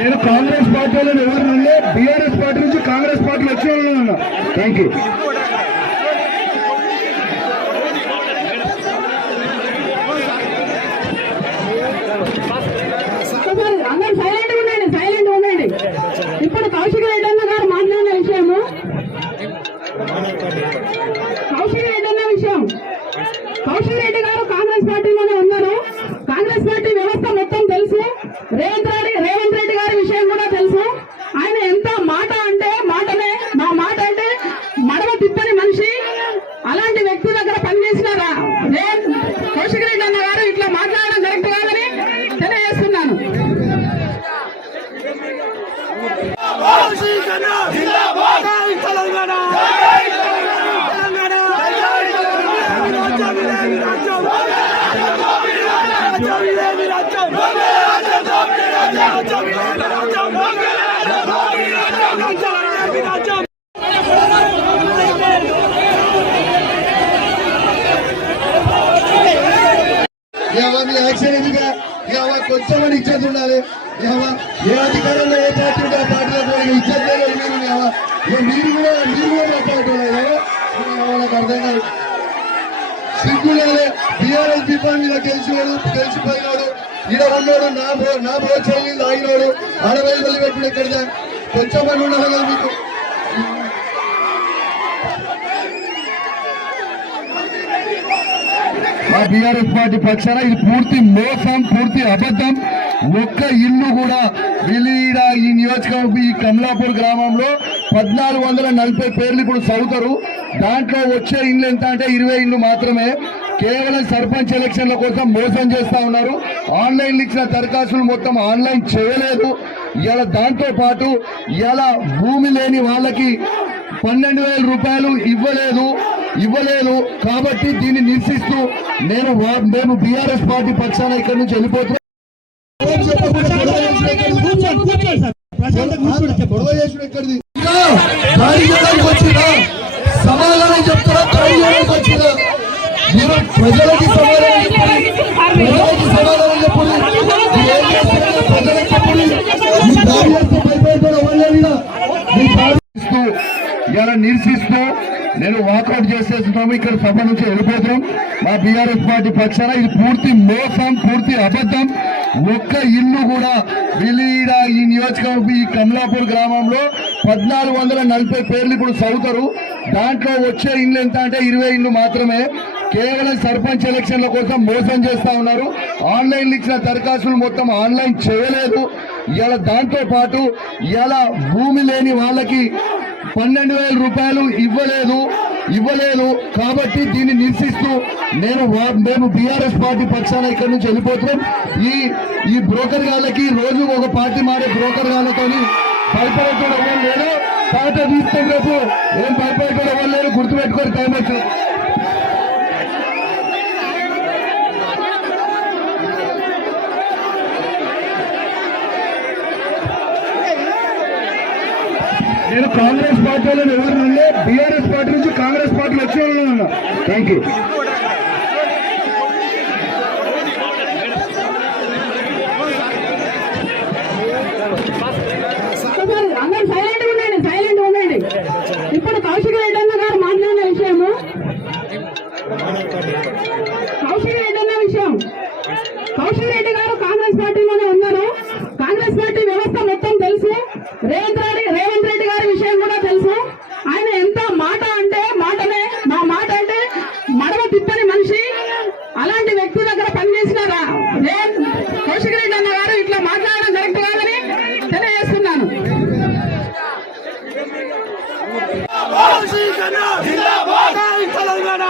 నేను కాంగ్రెస్ పార్టీలో ఎవరినంటే BRS party నుంచి కాంగ్రెస్ పార్టీలో వచ్చిన ఉన్నా. Thank you. అందరూ సైలెంట్ ఉండండి. ఇప్పుడు కౌశిక్ రెడ్డి అన్న గారు మాట్లాడిన విషయము కౌశిక్ రెడ్డి గారు కాంగ్రెస్ పార్టీలోనే ఉన్నారు. కాంగ్రెస్ పార్టీ వ్యవస్థ మొత్తం తెలుసు. రేవంత్ రెడ్డి గారి విషయం కూడా తెలుసు. ఆయన ఎంత మాట అంటే మాటనే, మా మాట అంటే మడవ తిప్పని మనిషి. అలాంటి వ్యక్తి దగ్గర పనిచేసినారా కౌశిక్ రెడ్డి అన్న గారు ఇట్లా మాట్లాడడం కరెక్ట్ కాదని తెలియజేస్తున్నాను. యాక్షన్ ఎందుకు కొంచెం ఇచ్చేది ఉండాలి. ఏ అధికారంలో ఏ పార్టీ ఉంటే ఆ పార్టీలో పోయి ఇచ్చేది మీరు కూడా మాట్లాడుతున్నారు. నాకు అర్థం కాదు. సిగ్గు లేదు. బీఆర్ఎస్ దీపాన్ని మీద గెలిచిపోయినాడు. ఈడ ఉన్నాడు నా ప్రోత్సాహం తాగినాడు. ఆడవేలు వెళ్ళి పెట్టుడు ఎక్కడిదా కొంచెం పని ఉండాలి కదా మీకు. మా బీఆర్ఎస్ పార్టీ పక్షాన ఇది పూర్తి మోసం, పూర్తి అబద్ధం. ఒక్క ఇల్లు కూడా విలీడ ఈ నియోజకవర్గం ఈ కమలాపూర్ గ్రామంలో 1440 పేర్లు ఇప్పుడు చదువుతారు. దాంట్లో వచ్చే ఇండ్లు ఎంత అంటే 20 ఇండ్లు మాత్రమే. కేవలం సర్పంచ్ ఎలక్షన్ల కోసం మోసం చేస్తా ఉన్నారు. ఆన్లైన్ ఇచ్చిన దరఖాస్తులు మొత్తం ఆన్లైన్ చేయలేదు. ఇలా దాంతో పాటు ఇలా భూమి లేని వాళ్ళకి 12,000 రూపాయలు ఇవ్వలేదు. కాబట్టి దీన్ని నిరసిస్తూ మేము బీఆర్ఎస్ పార్టీ పక్షాన ఇక్కడి నుంచి వెళ్ళిపోతున్నాం. సమాధానం చెప్తారా? వచ్చిందా మీరు ప్రజలకి సమాధానం చెప్పండి. ఇలా నిరసిస్తూ నేను వాకౌట్ చేసేస్తున్నాము. ఇక్కడ సభ నుంచి వెళ్ళిపోతున్నాం. మా బీఆర్ఎస్ పార్టీ పక్షాన ఇది పూర్తి మోసం, పూర్తి అబద్ధం. ఒక్క ఇల్లు కూడా విలీడ ఈ నియోజకవర్గం ఈ కమలాపూర్ గ్రామంలో 1440 పేర్లు ఇప్పుడు చదువుతారు. దాంట్లో వచ్చే ఇండ్లు ఎంత అంటే 20 ఇండ్లు మాత్రమే. కేవలం సర్పంచ్ ఎలక్షన్ల కోసం మోసం చేస్తా ఉన్నారు. ఆన్లైన్ ఇచ్చిన దరఖాస్తులు మొత్తం ఆన్లైన్ చేయలేదు. ఇలా దాంతో పాటు ఇలా భూమి లేని వాళ్ళకి 12,000 రూపాయలు ఇవ్వలేదు. కాబట్టి దీన్ని నిరసిస్తూ మేము బీఆర్ఎస్ పార్టీ పక్షాన ఇక్కడి నుంచి వెళ్ళిపోతున్నాం. ఈ బ్రోకర్ గాళ్ళకి రోజు ఒక పార్టీ మారే బ్రోకర్ గాళ్ళతో భయపడేటోడు ఎవరు లేరు. పాట తీస్తే రేపు ఏం భయపడేటోడు ఎవరు లేరు. గుర్తుపెట్టుకొని టైం వచ్చింది. నేను కాంగ్రెస్ పార్టీలో ఎవరినంటే బీఆర్ఎస్ పార్టీ నుంచి కాంగ్రెస్ పార్టీలో వచ్చిన ఉన్నా. Thank you. అందరూ సైలెంట్ ఉండండి. ఇప్పుడు కౌశిక్ రెడ్డి అన్న గారు మాట్లాడిన విషయము కౌశిక్ రెడ్డి గారు కాంగ్రెస్ పార్టీలోనే ఉన్నారు. కాంగ్రెస్ పార్టీ వ్యవస్థ మొత్తం తెలుసు. రేవంత్ రెడ్డి గారి విషయం కూడా తెలుసు. ఆయన ఎంత మాట అంటే మాటనే, మా మాట అంటే మడవ తిప్పని మనిషి. అలాంటి వ్యక్తి దగ్గర పనిచేసినారా కౌశిక్ రెడ్డి అన్న గారు ఇట్లా మాట్లాడడం కరెక్ట్ కాదని తెలియజేస్తున్నాను. తెలంగాణ